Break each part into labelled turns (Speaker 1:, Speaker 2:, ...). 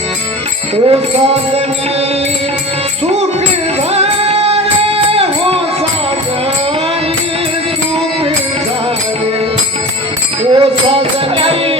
Speaker 1: ओ साजनी सुख धारे हो साजनी सुख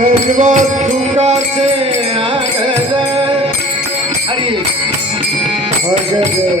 Speaker 1: સર્વ દુકાશે આગળ હરી ભગત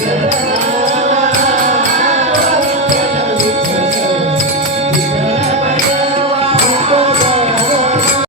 Speaker 2: Yeah.